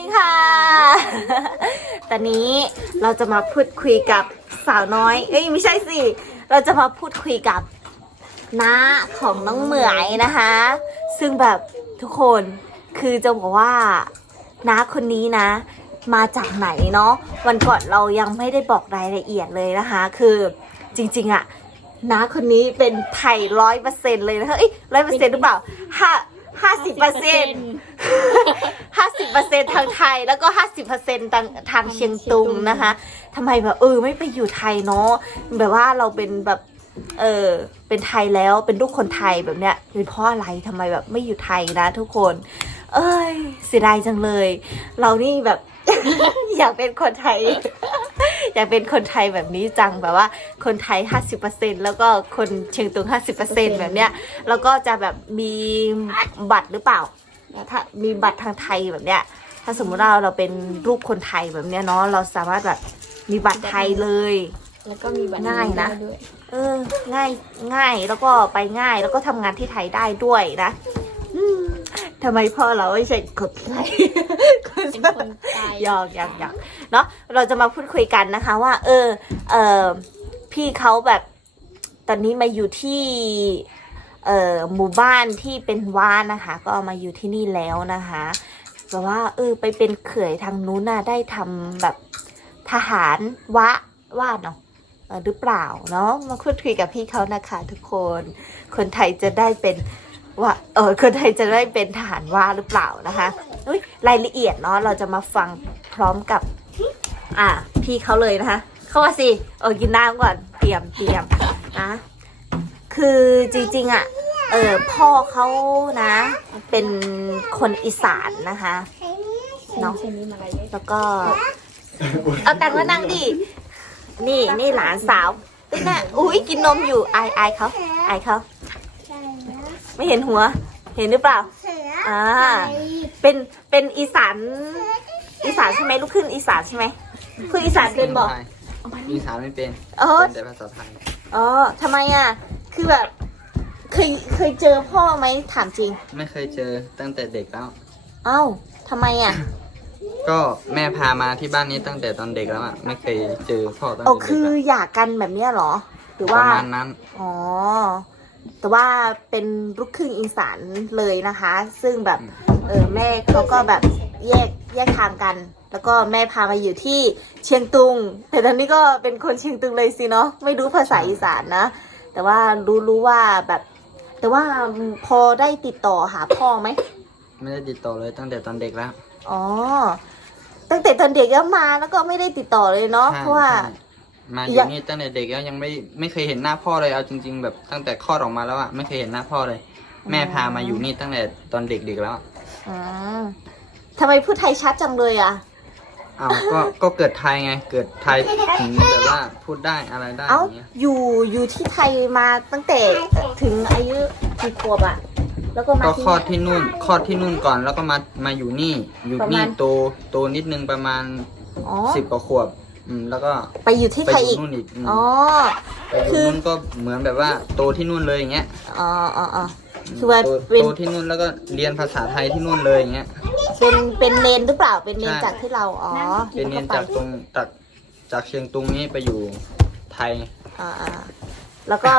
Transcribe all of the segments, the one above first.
ดีค่ะ ตอนนี้เราจะมาพูดคุยกับสาวน้อย เอ้ยไม่ใช่สิ เราจะมาพูดคุยกับน้าของน้องเหมยนะคะ ซึ่งแบบทุกคนคือจะบอกว่าน้าคนนี้นะ มาจากไหนเนาะวันก่อนเรายังไม่ได้บอกรายละเอียดเลยนะคะ คือจริงๆอะน้าคนนี้เป็นไทยร้อยเปอร์เซ็นต์เลยนะคะเอ้ยร้อยเปอร์เซ็นต์หรือเปล่าห้า ห้าสิบเปอร์เซ็นต์ห้าสิบเปอร์เซ็นต์ทางไทยแล้วก็ห้าสิบเปอร์เซ็นทางทางเชียงตุงนะคะทำไมแบบเออไม่ไปอยู่ไทยเนาะแบบว่าเราเป็นแบบเออเป็นไทยแล้วเป็นลูกคนไทยแบบเนี้ยเป็นเพราะอะไรทำไมแบบไม่อยู่ไทยนะทุกคน เอ้ยเสียดายจังเลย เรานี่แบบ อยากเป็นคนไทย อยากเป็นคนไทยแบบนี้จังแบบว่าคนไทย 50%แล้วก็คนเชียงตุง 50%แบบเนี้ยแล้วก็จะแบบมีบัตรหรือเปล่าถ้ามีบัตรทางไทยแบบเนี้ย ถ้าสมมติเราเราเป็นลูกคนไทยแบบเนี้ยเนาะเราสามารถแบบมีบัตรไทยเลย แล้วก็มีบัตรง่ายนะด้วยเออง่ายง่ายแล้วก็ไปง่ายแล้วก็ทำงานที่ไทยได้ด้วยนะอืม ทำไมพ่อเราไม่ใช่คนไทยเป็นคนไทยหยอกหยอกหยอกเนาะเราจะมาพูดคุยกันนะคะว่า เออ เออพี่เขาแบบตอนนี้มาอยู่ที่เอ่อหมู่บ้านที่เป็นว่านนะคะ ก็มาอยู่ที่นี่แล้วนะคะแบบว่า เออ ไปเป็นเขยทางนู้นน่ะได้ทำแบบทหารวะว่านเนาะเออหรือเปล่าเนาะมาพูดคุยกับพี่เขานะคะ ทุกคน คนไทยจะได้เป็น ว่าเออคนไทยจะได้เป็นทหารว่าหรือเปล่านะคะรายละเอียดเนาะเราจะมาฟังพร้อมกับ อะพี่เขาเลยนะคะ เข้ามาสิเออกินน้ำก่อนเตรียมเตรียมนะคือจริงๆอะเออพ่อเขานะ เป็นคนอีสานนะคะเนาะเช่นนี้มาอะไรเยอะแล้วก็ เอาตังค์มานั่งดินี่นี่หลานสาวนี่นะอุ้ยกินนมอยู่ไอายอเขาไอเขา ไม่เห็นหัว เห็นหรือเปล่าอ่า เป็น เป็นอีสาน อีสานใช่ไหมลูกครึ่งอีสานใช่ไหมคืออีสานเป็นบอกอีสานไม่เป็นเออเป็นแต่ภาษาไทยอ๋อทำไมอะ คือแบบ เคย เคยเจอพ่อไหมถามจริง ไม่เคยเจอตั้งแต่เด็กแล้ว เอ้าทำไมอะ ก็แม่พามาที่บ้านนี้ตั้งแต่ตอนเด็กแล้วอะ ไม่เคยเจอพ่อตั้งเอาแต่เด็กคือแล้วอยากกันแบบเนี้ยเหรอ หรือปว่าระมาณนั้น อ๋อ แต่ว่าเป็นลูกครึ่งอีสานเลยนะคะ ซึ่งแบบเออแม่เขาก็แบบแยกแยกทางกัน แล้วก็แม่พามาอยู่ที่เชียงตุง แต่ตอนนี้ก็เป็นคนเชียงตุงเลยสิเนาะไม่รู้ภาษาอีสานนะ แต่ว่ารู้รู้ว่าแบบ แต่ว่าพอได้ติดต่อหาพ่อไหมไม่ได้ติดต่อเลยตั้งแต่ตอนเด็กแล้วอ๋อตั้งแต่ตอนเด็กก็มาแล้วก็ไม่ได้ติดต่อเลยเนาะใช่เพราะว่าใช่ มาอยู่นี่ตั้งแต่เด็กแล้วยังไม่ไม่เคยเห็นหน้าพ่อเลยเอาจริง ๆ แบบตั้งแต่คลอดออกมาแล้วอะไม่เคยเห็นหน้าพ่อเลย แม่พามาอยู่นี่ตั้งแต่ตอนเด็กๆแล้วอะอืมทำไมพูดไทยชัดจังเลยอะอ้าวก็ก็เกิดไทยไง เกิดไทยถึงแบบว่าพูดได้อะไรได้อเอ้า ย่างเงี้ยอยู่อยู่ที่ไทยมาตั้งแต่ถึงอายุกี่ขวบอะแล้วก็มาก็ที่คลอดที่นู่นคลอดที่นู่นก่อนแล้วก็มามาอยู่นี่ อยู่ประมานี่ณโตโตนิดนึงประมาณอ๋อสิบกว่าขวบ อืมแล้วก็ไปอยู่ที่ไปไทยอยู่อีกนู่นอีกอืมอ๋อ ไปอยู่คือนู่นก็เหมือนแบบว่าโตที่นู่นเลยอย่างเงี้ยอ๋ออ๋ออ๋อคือว่าโตเป็นโตที่นู่นแล้วก็เรียนภาษาไทยที่นู่นเลยอย่างเงี้ย เป็นเป็นเลนหรือเปล่า เป็นเลนใช่ จากที่เรา อ๋อเป็นเรียนจากตรงจากจากเชียงตุงนี้ไปอยู่ไทยอ่าอ่าแล้วก็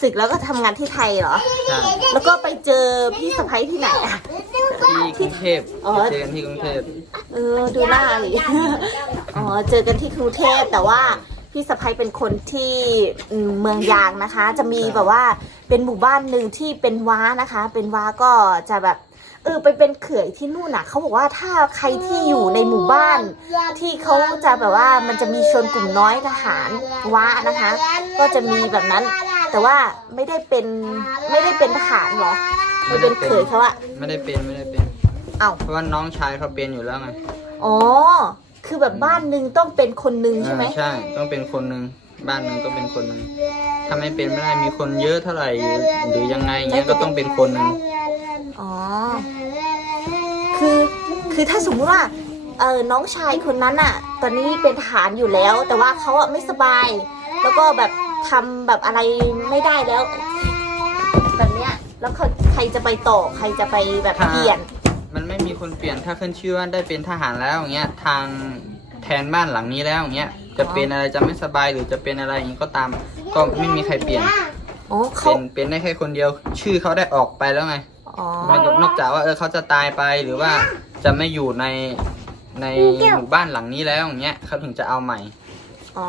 ศึกแล้วก็ทำงานที่ไทยเหรอ ใช่แล้วก็ไปเจอพี่สะพ้ยที่ไหนอะ ที่กรุงเทพอ๋อ เจอกันที่กรุงเทพเออดูหน้าดิอ๋อเจอกันที่กรุงเทพแต่ว่าพี่สะพ้ยเป็นคนที่อืมเมืองยางนะคะ จะมีแบบว่าเป็นหมู่บ้านหนึ่งที่เป็นว้านะคะ เป็นว้าก็จะแบบเออไปเป็นเขยที่นู่นน่ะเขาบอกว่าถ้าใครที่อยู่ในหมู่บ้าน ที่เขาจะแบบว่ามันจะมีชนกลุ่มน้อยทหารว้านะคะ ก็จะมีแบบนั้น แต่ว่าไม่ได้เป็นไม่ได้เป็นทหารเหรอไม่เป็นเขยเขาอะไม่ได้เป็นไม่ได้เป็น เอ้าเพราะว่าน้องชายเขาเป็นอยู่แล้วไงอ๋อ คือแบบบ้านหนึ่งต้องเป็นคนหนึ่งใช่ไหมอ่าใช่ ต้องเป็นคนหนึ่งบ้านหนึ่งต้องเป็นคนหนึ่งถ้าไม่เป็นไม่ได้มีคนเยอะเท่าไหร่หรือหรือยังไงเงี้ยก็ต้องเป็นคนหนึ่งอ๋อ คือคือถ้าสมมติว่าเออน้องชายคนนั้นอะตอนนี้เป็นทหารอยู่แล้ว แต่ว่าเขาอะไม่สบาย แล้วก็แบบ ทำแบบอะไรไม่ได้แล้ว แบบเนี้ยแล้วเขาใครจะไปต่อใครจะไปแบบเปลี่ยน มันไม่มีคนเปลี่ยนถ้าขึ้นชื่อว่าได้เป็นทหารแล้วอย่างเงี้ยทางแทนบ้านหลังนี้แล้วอย่างเงี้ยจะเป็นอะไรจะไม่สบายหรือจะเป็นอะไรอย่างงี้ก็ตาม ก็ไม่มีใครเปลี่ยนอ๋อเขาเป็นเป็นได้แค่คนเดียว ชื่อเขาได้ออกไปแล้วไงอ๋อไม่นอกจากว่าเออเขาจะตายไปหรือว่าจะไม่อยู่ในในหมู่บ้านหลังนี้แล้วอย่างเงี้ยเขาถึงจะเอาใหม่ อ๋อ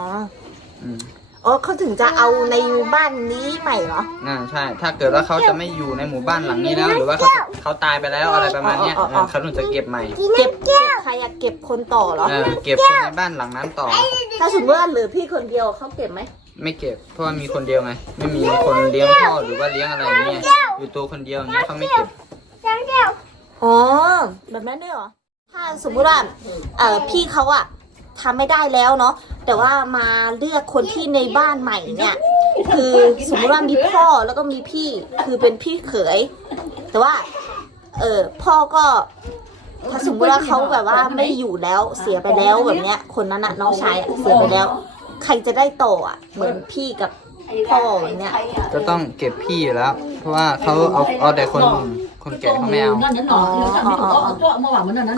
อืมอ๋อเขาถึงจะเอาในบ้านนี้ใหม่เหรออ่าใช่ ถ้าเกิดว่าเขาจะไม่อยู่ในหมู่บ้านหลังนี้แล้ว หรือว่าเขาเขาตายไปแล้วอะไรประมาณเนี้ยอ๋ออ๋ออ๋อเออเขาถึงจะเก็บใหม่เก็บเก็บใครอะเก็บคนต่อเหรอ เออเก็บคนในบ้านหลังนั้นต่อ ถ้าสมมติว่าเหลือพี่คนเดียวเขาเก็บไหมไม่เก็บ เพราะว่ามีคนเดียวไง ไม่มีคนเลี้ยงพ่อหรือว่าเลี้ยงอะไรอย่างเงี้ย อยู่ตัวคนเดียวอย่างเงี้ยเขาไม่เก็บ อ๋อแบบนั้นด้วยเหรอ ถ้าสมมุติว่าเอ่อพี่เขาอะ ทำไม่ได้แล้วเนาะแต่ว่ามาเลือกคนที่ในบ้านใหม่เนี่ย คือสมมุติว่ามีพ่อแล้วก็มีพี่คือเป็นพี่เขย แต่ว่า เออพ่อก็ถ้าสมมติว่าเขาแบบว่าไม่อยู่แล้วเสียไปแล้วแบบเนี้ย คนนั้นอะน้องชายอะเสียไปแล้ว ใครจะได้โตออะเหมือนพี่กับพ่อแบบเนี้ยก็ต้องเก็บพี่อยู่แล้ว เพราะว่าเขาเอาเอาแต่คนหนุ่มคนแก่เขาไม่เอา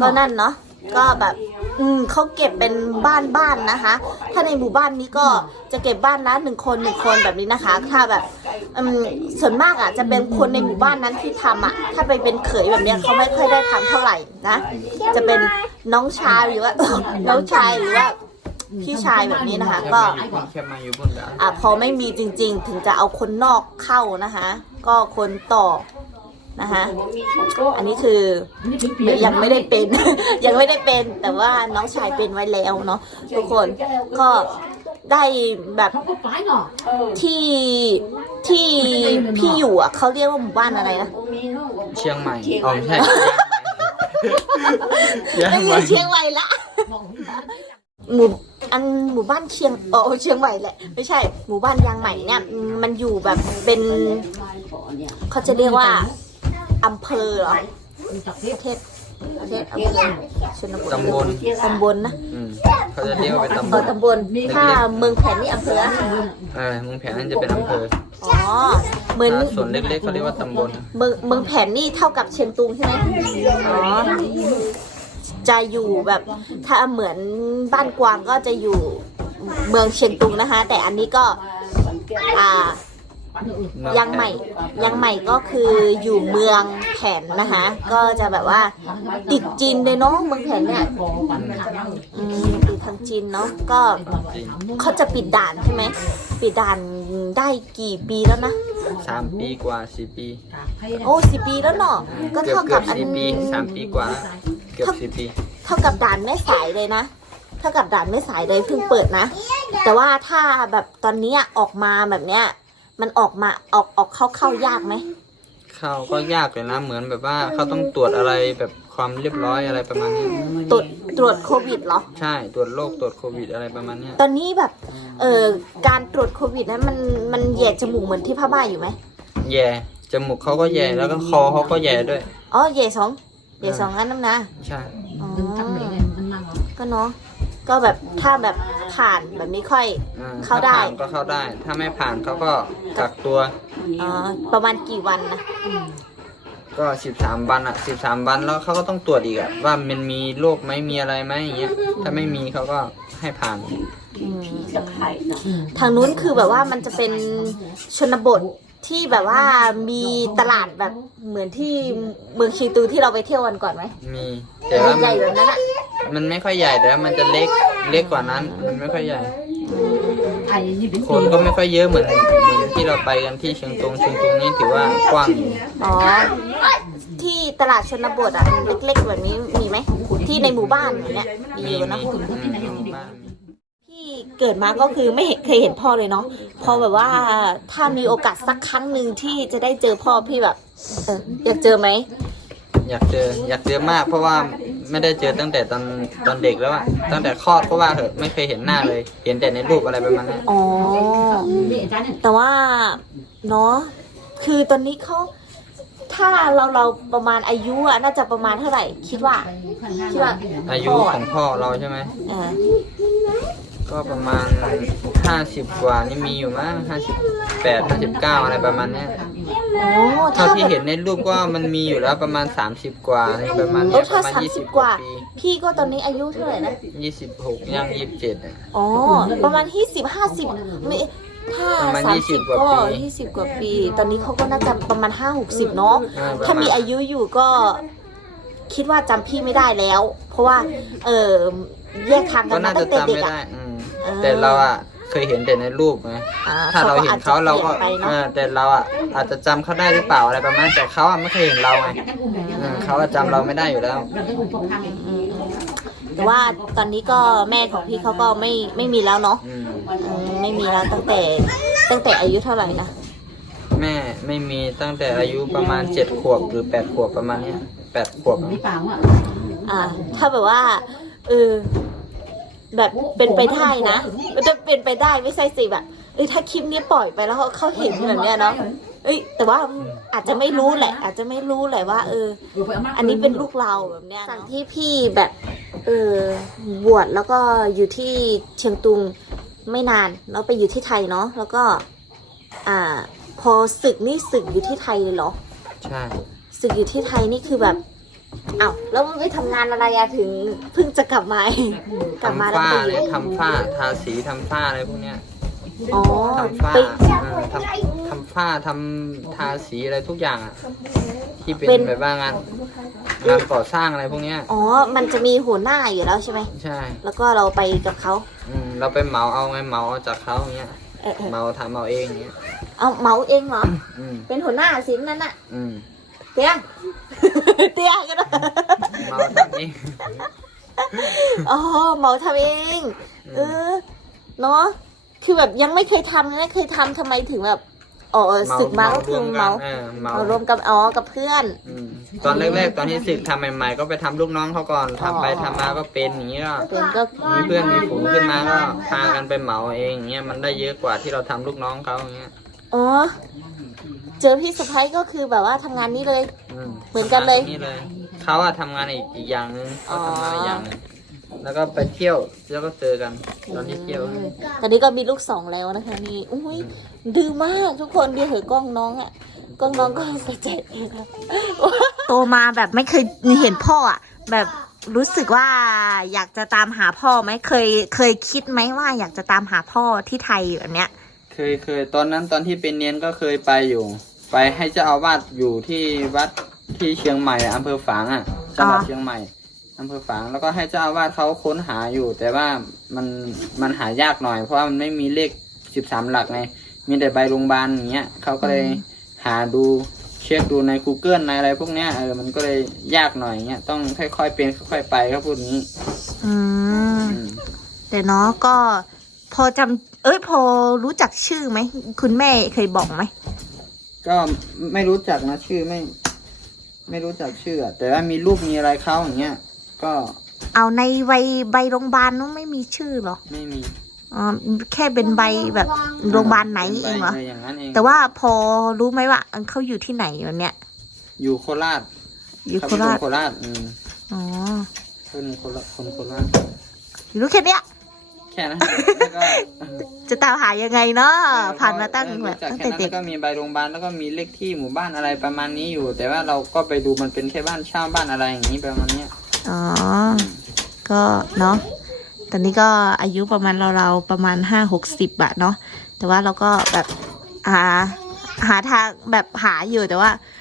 ก็นั่นเนาะ ก็แบบ อืมเขาเก็บเป็นบ้านบ้านๆนะคะ ถ้าในหมู่บ้านนี้ก็จะเก็บบ้านละหนึ่งคนหนึ่งคนแบบนี้นะคะ ถ้าแบบอืมส่วนมากอะจะเป็นคนในหมู่บ้านนั้นที่ทำอะ ถ้าไปเป็นเขยแบบเนี้ยเขาไม่ค่อยได้ทำเท่าไหร่นะ จะเป็นน้องชายหรือว่า น้องชายหรือว่าพี่ชายแบบนี้นะคะ ก็ แค่มาอยู่บนดา อะพอไม่มีจริงๆ ถึงจะเอาคนนอกเข้านะคะ ก็คนต่อ นะคะอันนี้คือยังไม่ได้เป็น ยังไม่ได้เป็น แต่ว่าน้องชายเป็นไว้แล้วเนาะทุกคนก็ได้แบบที่ที่พี่อยู่อะเขาเรียกว่าหมู่บ้านอะไรนะเชียงใหม่อ๋อไม่ใช่ยังไม่ใหม่ใช่เชียงใหม่ละหมู่อันหมู่บ้านเชียงอ๋อเชียงใหม่แหละไม่ใช่หมู่บ้านยางใหม่เนี่ยมันอยู่แบบเป็นเขาจะเรียกว่า อำเภอเหรอประเทศประเทศอำเภอชนบทตำบล ตำบลนะอืมเขาจะเรียกว่าเป็นตำบเออลตำบลถ้าเมืองแผ่นนี่อำเภอเออเมืองแผนนั่นจะเป็นอำเภออ๋อเหมือนถ้าส่วนเล็กๆเขาเรียกว่าตำบลเมืองเมืองแผ่นนี่เท่ากับเชียงตุงใช่ไหมอ๋อจะอยู่แบบถ้าเหมือนบ้านกวางก็จะอยู่เมืองเชียงตุงนะคะ แต่อันนี้ก็อ่าเมือ ยังใหม่ยังใหม่ก็คืออยู่เมืองแผ่นนะคะ ก็จะแบบว่าติดจีนเลยเนาะเมืองแผ่นเนี่ยอืมติดทางจีนเนาะก็จริงเขาจะปิดด่านใช่ไหมปิดด่านได้กี่ปีแล้วนะสามปีกว่าสี่ปี โอ้สี่ปีแล้วเนาะก็เกือบเท่าเกืกัอบบอันสี่ปีสามปีกว่า เกือบสี่ปี เท่ากับด่านแม่สายเลยนะเท่ากับด่านแม่สายเลยเพิ่งเปิดนะ แต่ว่าถ้าแบบตอนเนี้ยออกมาแบบเนี้ย มันออกมาออกออกเข้าเข้ายากไหมเข้าก็ยากเลยนะเหมือนแบบว่าเขาต้องตรวจอะไรแบบความเรียบร้อยอะไรประมาณนี้ตรวจตรวจโควิดเหรอ ใช่ตรวจโรคตรวจโควิดอะไรประมาณเนี้ยตอนนี้แบบเอ่อการตรวจโควิดนั้นมันมันแย่จมูกเหมือนที่พม่าอยู่ไหมแย่จมูกเขาก็แย่แล้วก็คอเขาก็แย่ด้วยอ๋อแย่สองแย่สองอันน้ำนะใช่อ๋อก็เนาะก็แบบถ้าแบบผ่านแบบนี้ค่อยอ่เข้าได้ถ้ผ่นก็เข้าได้ ถ้าไม่ผ่านเขาก็ กักตัวอ๋อประมาณกี่วันนะก็สิบสามวันอะสิบสามวันแล้วเขาก็ต้องตรวจอีกอะว่ามันมีโรคไหมมีอะไรไหมอย่างเงี้ยถ้าไม่มีเขาก็ให้ผ่านทางนู้นคือแบบว่ามันจะเป็นชนบท ที่แบบว่ามีตลาดแบบเหมือนที่เมืองชีตูที่เราไปเที่ยววันก่อนไหมมี แต่ว่าใหมัญ่นแบบนั้นอะมันไม่ค่อยใหญ่แต่ว่ามันจะเล็กเล็กกว่านั้น มันไม่ค่อยใหญ่คนก็ไม่ค่อยเยอะเหมือนเหมือนที่เราไปกันที่เชียงตุงเชียงตุงนี่ถือว่ากว้างอยู่อ๋อที่ตลาดชนบทอะเล็กๆแบบนี้มีไหมที่ในหมู่บ้านอย่างเนี้ยมีมีอยู่นะมีอืมบ้านมีพี่ เกิดมาก็คือไม่เห็นเคยเห็นพ่อเลยเนาะพอแบบว่าถ้ามีโอกาสสักครั้งหนึ่งที่จะได้เจอพ่อพี่แบบเอออยากเจอไหมอยากเจออยากเจอมากเพราะว่าไม่ได้เจอตั้งแต่ตอนตอนเด็กแล้วอะตั้งแต่คลอดก็ว่าเหอะไม่เคยเห็นหน้าเลย เห็นแต่ในรูปอะไรประมาณนี้อ๋อแต่ว่าเนาะคือตอนนี้เขาถ้าเราเราประมาณอายุอะน่าจะประมาณเท่าไหร่ คิดว่าคิดว่าอายุของพ่อเราใช่ไหมเออ ก็ประมาณห้าสิบกว่านี่มีอยู่มั้งห้าสิบแปดห้าสิบเก้าอะไรประมาณเนี้ยโอ้เท่าถ้าที่แบบเห็นในรูปก็มันมีอยู่แล้วประมาณ 30 กว่าประมาณเอเนี้อยปถ้าระมาณสามสิบ20กว่าปีพี่ก็ตอนนี้อายุเท่าไหร่นะ26ย่าง27อะอ๋อประมาณที่สิบห้าสิบไม่ถ้าประมาณสามสิบ20กว่าก็ปียี่สิบกว่าปี ตอนนี้เขาก็น่าจะประมาณห้าหกสิบเนาะเออประถ้ามาณมีอายุอยู่ก็คิดว่าจำพี่ไม่ได้แล้ว เพราะว่า เออแยกทางกัก็นมาน่าจะตั้งแต่จำเด็กไม่อะได้อืมเออ แต่เราอะเคยเห็นแต่ในรูปไงอ่ถ้าเราเห็นเขาเราก็อจจะปลี่ยนไปเอเนาะอแต่เราอะอาจจะจำเขาได้หรือเปล่าอะไรประมาณแต่เขาอะไม่เคยเห็นเราไงเออเขาอะจำเราไม่ได้อยู่แล้วแต่ว่าตอนนี้ก็แม่ของพี่เขาก็ไม่ไม่มีแล้วเนาะอืมอืมไม่มีแล้วตั้งแต่ตั้งแต่อายุเท่าไหร่นะแม่ไม่มีตั้งแต่อายุประมาณเจ็ดขวบหรือแปดขวบประมาณเนี้ยแปดขวบอ่าถ้าแบบว่าเออ แบบเป็นไปได้นะมันจะเป็นไปได้ไม่ใช่สิแบบเอ้ยถ้าคลิปนี้ปล่อยไปแล้วเขาเขาเห็นแบบเนี้ยเนาะเอ้ย แต่ว่าอาจจะไม่รู้แหละ อาจจะไม่รู้แหละว่า เออ อันนี้เป็นลูกเราแบบเนี้ยจากที่พี่แบบเออบวชแล้วก็อยู่ที่เชียงตุงไม่นานแล้วไปอยู่ที่ไทยเนาะแล้วก็ อ่า พอศึกนี่ศึกอยู่ที่ไทยเลยเหรอใช่ศึกอยู่ที่ไทยนี่คือแบบ อ้าวแล้วมันไปทำงานอะไรอะถึงเพิ่งจะกลับมา กลับมาทำแล้วฝ้าไปเลยทำฝ้าทาสีทำฝ้าอะไรพวกเนี้ยอ๋อทำฝ้าไปเออทำทำฝ้าทำทาสีอะไรทุกอย่างอะที่เป็นเป็นแบบว่างานงานก่อสร้างอะไรพวกเนี้ย อ๋อ มันจะมีหัวหน้าอยู่แล้วใช่ไหมใช่แล้วก็เราไปกับเขาอืมเราไปเหมาเอาไงเหมาเอาจากเขาอย่างเงี้ยเออเออเหมาทำเอาเองอย่างเงี้ยเอาเหมาเองเหรอ อืมเป็นหัวหน้าสิมนั่นน่ะอืมเตี้ย เตี้ยกันนะเหมาทำเองอ๋อเหมาทำเอง เออ เนาะคือแบบยังไม่เคยทำเลยนะเคยทำทำไมถึงแบบอ๋อเออศึกมาก็คือเหมาเออเหมาเหมารวมกับอ๋อกับเพื่อนอืมตอนแรกๆตอนที่ศึกทำใหม่ ๆ ก็ไปทำลูกน้องเขาก่อนทำไปทำมาก็เป็นอย่างนี้ก็เป็นก็มีเพื่อนมีฝูงขึ้นมาก็พากันไปเหมาเองอย่างเงี้ยมันได้เยอะกว่าที่เราทำลูกน้องเขาอย่างเงี้ยอ๋อ เจอพี่สะพ้ายก็คือแบบว่าทำงานนี้เลย อืมเหมือนกันเลยนี่เลย เขาอะทำงานอีกอีกอย่างหนึ่งเขาทำงานอีกอย่างหนึ่งแล้วก็ไปเที่ยวแล้วก็เจอกันตอนที่เที่ยวตอนนี้ก็มีลูกสองแล้วนะคะ นี่อุ้ยดื้อมากทุกคนดูเหอะกล้องน้องอะกล้องน้องก็ไปเจ็ดเองครับโตมาแบบไม่เคยเห็นพ่ออะแบบรู้สึกว่าอยากจะตามหาพ่อไหมเคยเคยคิดไหมว่าอยากจะตามหาพ่อที่ไทยแบบเนี้ย เคยเคยตอนนั้นตอนที่เป็นเนียนก็เคยไปอยู่ ไปให้เจ้าอาวาสอยู่ที่วัดที่เชียงใหม่อะอำเภอฝางอะจังหวัดอ๋อเชียงใหม่อำเภอฝางแล้วก็ให้เจ้าอาวาสเขาค้นหาอยู่ แต่ว่ามันมันหายากหน่อย เพราะว่ามันไม่มีเลขสิบสามหลักไงมีแต่ใบโรงพยาบาลอย่างเงี้ยเขาก็เลยหาดูเช็คดูใน Google ในอะไรพวกเนี้ยเออมันก็เลยยากหน่อยเงี้ยต้องค่อยๆเป็นค่อยๆไปเขาพูดอย่างนี้อืมอืมแต่เนาะก็ พอจำเอ้ย พอรู้จักชื่อไหม คุณแม่เคยบอกไหม ก็ไม่รู้จักนะชื่อไม่ ไม่รู้จักชื่ออะแต่ว่ามีรูปมีอะไรเขาอย่างเงี้ยก็เอาในใบใบโรงพยาบาลนู้นไม่มีชื่อเหรอไม่มีอ๋อแค่เป็นใบแบบโรงพยาบาลไหนเองเหรอป็นใบอย่างนั้นเองแต่ว่าพอรู้ไหมว่าเขาอยู่ที่ไหนวันเนี้ยอยู่โคราชอยู่เขโคเป็นราชนโคราชอืมอ๋อเป็นโคราชคนโคราชรู้แค่เนี้ย แค่นั้นแล้วก็จะตามหายังไงเนาะผ่านมาตั้งเออแบบรู้จักตั้งแค่แต่นั้นเด็แล้กวก็มีใบโรงพยาบาลแล้วก็มีเลขที่หมู่บ้านอะไรประมาณนี้อยู่ แต่ว่าเราก็ไปดูมันเป็นแค่บ้านเช่าบ้านอะไรอย่างนี้ประมาณเนี้ยอ๋อ ก็เนาะตอนนี้ก็อายุประมาณเราๆประมาณห้าหกสิบอะเนาะแต่ว่าเราก็แบบหาหาทางแบบหาอยู่แต่ว่าอืม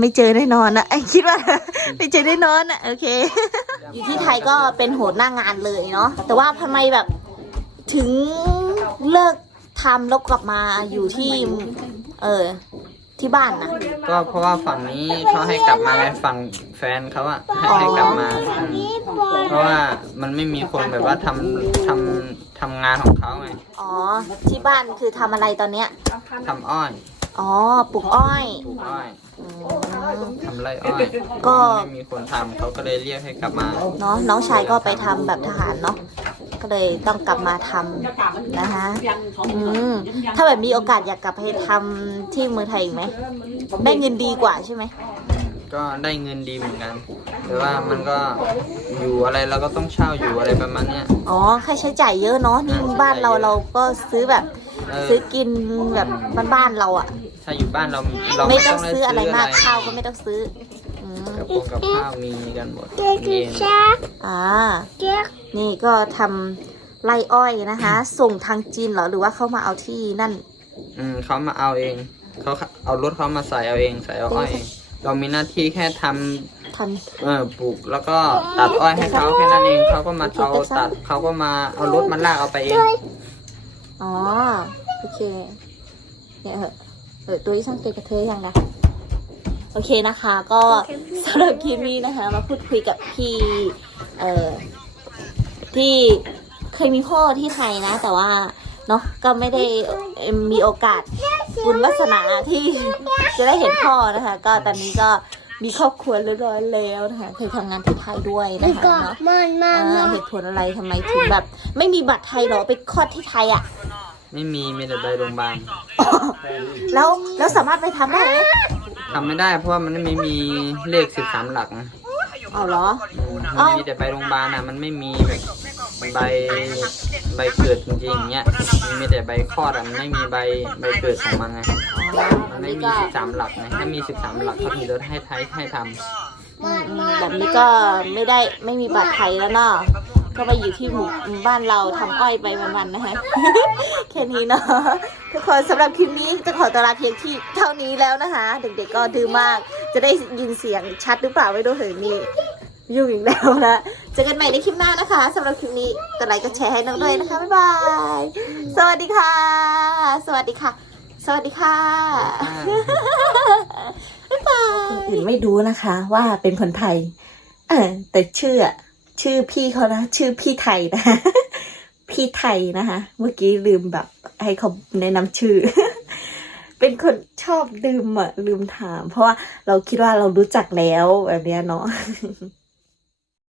ไม่เจอแน่นอนนะคิดว่า ไม่เจอแน่นอนอะโอเค อยู่ที่ไทยก็เป็นโหดหน้างานเลยเนาะแต่ว่าทำไมแบบถึงเลิกทำแล้วกลับมาอยู่ที่ เออที่บ้านนะก็เพราะว่าฝั่งนี้เขาให้กลับมาไงฝั่งแฟนเขาอะให้ให้กลับมาอืมเพราะว่ามันไม่มีคนแบบว่าทำทำทำงานของเขาไงอ๋อที่บ้านคือทำอะไรตอนเนี้ยทำอ้อย อ๋อปลูกอ้อยปลูกอ้อยอืม ทำไรอ้อยก็ ไม่มีคนทำเขาก็เลยเรียกให้กลับมา เนาะน้องชายก็ไปทำแบบทหารเนาะก็เลยต้องกลับมาทำนะคะอืมถ้าแบบมีโอกาสอยากกลับไปทำที่เมืองไทยอีกไหมได้เงินดีกว่าใช่ไหมก็ได้เงินดีเหมือนกัน แต่ว่ามันก็อยู่อะไรเราก็ต้องเช่าอยู่อะไรประมาณเนี้ย อ๋อค่าใช้จ่ายเยอะเนาะนี่บ้านเราเราก็ซื้อแบบ เออ ซื้อกินแบบบ้านๆเราอะใถ้าอยู่บ้านเราเราไม่ไม่ต้ต้อองงได้ซื้ออะไรมากซื้ข้าวก็ไม่ต้องซื้ออืมกับพงกับข้าวมีกันหมดมีเองอ่านี่ก็ทำไร่อ้อยนะคะ ส่งทางจีนเหรอหรือว่าเขามาเอาที่นั่น อืมเขามาเอาเองเขาเอารถเขามาใส่เอาเองใส่เอาอ้อยเองเรามีหน้าที่แค่ทำทันเออปลูกแล้วก็ตัดอ้อยให้เขาแค่นั้นเองเขาก็มาเอาตัดเขาก็มาเอารถมาลากเอาไปเองอ๋อโอเคเนี่ยเหอะ เออตัวที่ช่างเตยกระเทยยังนะโอเคนะคะ ก็สำหรับคลิปนี้นะคะ มาพูดคุยกับพี่เอ่อที่เคยมีพ่อที่ไทยนะ แต่ว่าเนาะก็ไม่ได้เอิ่มมีโอกาสบุญวาสนาที่จะได้เห็นพ่อนะคะ ก็ตอนนี้ก็มีครอบครัวเรียบร้อยแล้วนะคะเคยทำงานที่ไทยด้วยนะคะเนาะมันมาอ่าเหตุผลอะไรทำไมถึงแบบ ไม่มีบัตรไทยเหรอไปคลอดที่ไทยอะ ไม่มีมีแต่ใบโรงพยาบาลแล้วแล้วสามารถไปทำได้ไหมทำไม่ได้เพราะว่ามันไม่มีเลขสิบสามหลักนะเอาเหรออืมเอ้ามันมีแต่ใบโรงพยาบาลอะมันไม่มีแบบใบใบเกิดจริงๆอย่างเงี้ยมันมีแต่ใบคลอดอะมันไม่มีใบใบเกิดของมันไงมันไม่มีก็สิบสามหลักไงถ้ามีสิบสามหลักเขาถึงจะให้ไทยให้ทอืมอืมแบบนี้ก็ไม่ได้ไม่มีบัตรไทยแล้วเนาะ ก็มาอยู่ที่หมู่บ้านเราทำอ้อยไปวันๆนะคะแค่นี้เนาะทุกคนสำหรับคลิปนี้จะขอตัวลาเพียงที่เท่านี้แล้วนะคะ เด็กๆก็ดื้อมาก จะได้ยินเสียงชัดหรือเปล่าไม่รู้เหยนี่ยุ่งอีกแล้วนะเจอกันใหม่ในคลิปหน้านะคะสำหรับคลิปนี้กดไลค์กดแชร์ให้น้องด้วยนะคะบ๊ายบายสวัสดีค่ะ สวัสดีค่ะ สวัสดีค่ะำบ๊ายบายคนอื่นไม่รู้นะคะ ว่าเป็นคนไทย เออแต่ชื่ออะ ชื่อพี่เขานะ ชื่อพี่ไทยนะพี่ไทยนะคะเมื่อกี้ลืมแบบ ให้เขาแนะนำชื่อ เป็นคนชอบลืมอะลืมถาม เพราะว่าเราคิดว่าเรารู้จักแล้วแบบเนี้ยเนาะ